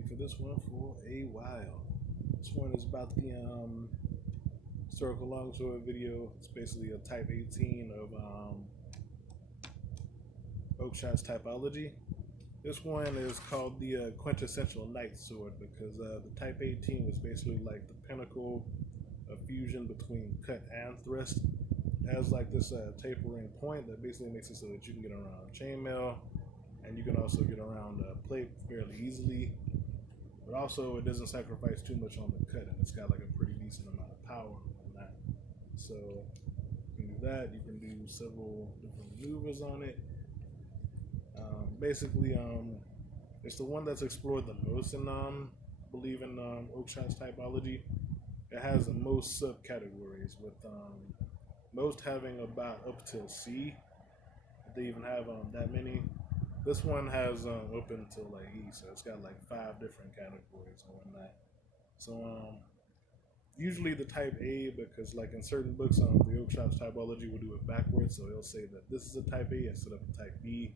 waiting for this one for a while. This one is about the historical longsword video. It's basically a type 18 of Oakshot's typology. This one is called the quintessential knight sword because the type 18 was basically like the pinnacle of fusion between cut and thrust. It has like this tapering point that basically makes it so that you can get around chainmail and you can also get around plate fairly easily. But also it doesn't sacrifice too much on the cut, and it's got like a pretty decent amount of power on that. So you can do that. You can do several different maneuvers on it. Basically, it's the one that's explored the most in, I believe, in Oakshot's typology. It has the most subcategories, with most having about up till C. If they even have that many. This one has up until like E, so it's got like 5 different categories on that. So usually the type A, because like in certain books, the Oakshot's typology will do it backwards, so they'll say that this is a type A instead of a type B.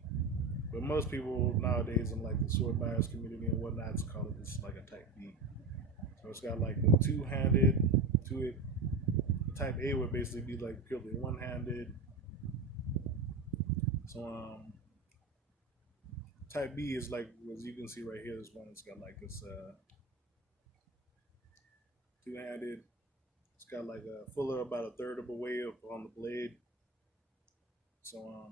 But most people nowadays in like the sword buyers community and whatnot call it this like a type B. So it's got like the two-handed to it. The type A would basically be like purely one-handed. So type B is like, as you can see right here, this one. It's got like this two-handed. It's got like a fuller, about a third of a way up on the blade. So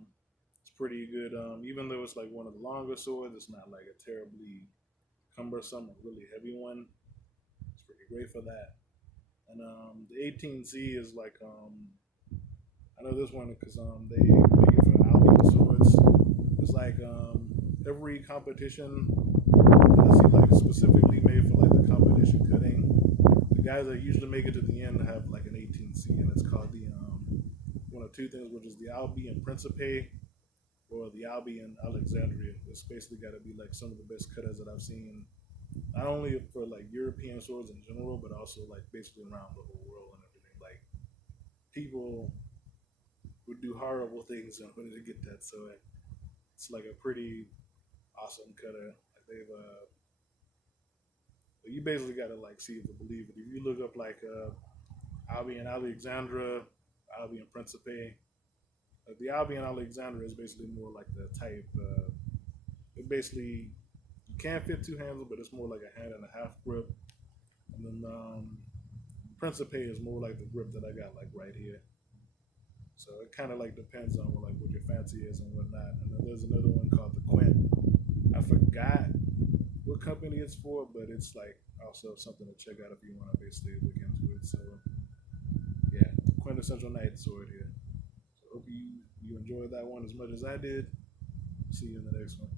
it's pretty good. Even though it's like one of the longer swords, it's not like a terribly cumbersome or really heavy one. It's pretty great for that. And the 18C is like I know this one because they make it for Albion swords. It's like every competition that I see like specifically made for like the competition cutting. The guys that usually make it to the end have like an 18C, and it's called the one of two things, which is the Albion Principe or the Albion Alexandria. It's basically got to be like some of the best cutters that I've seen, not only for like European swords in general, but also like basically around the whole world and everything. Like people would do horrible things in order to get that, so it's like a pretty awesome cutter. Like they've you basically got to like see it to believe it. If you look up like Albion Alexandra, Albion Principe, the Albion Alexandra is basically more like the type. It basically you can fit two hands, but it's more like a hand and a half grip. And then Principe is more like the grip that I got like right here. So it kind of like depends on like what your fancy is and whatnot. And then there's another one called the Quint. I forgot what company it's for, but it's like also something to check out if you want to basically look into it. So yeah, quintessential knight sword here. So hope you enjoyed that one as much as I did. See you in the next one.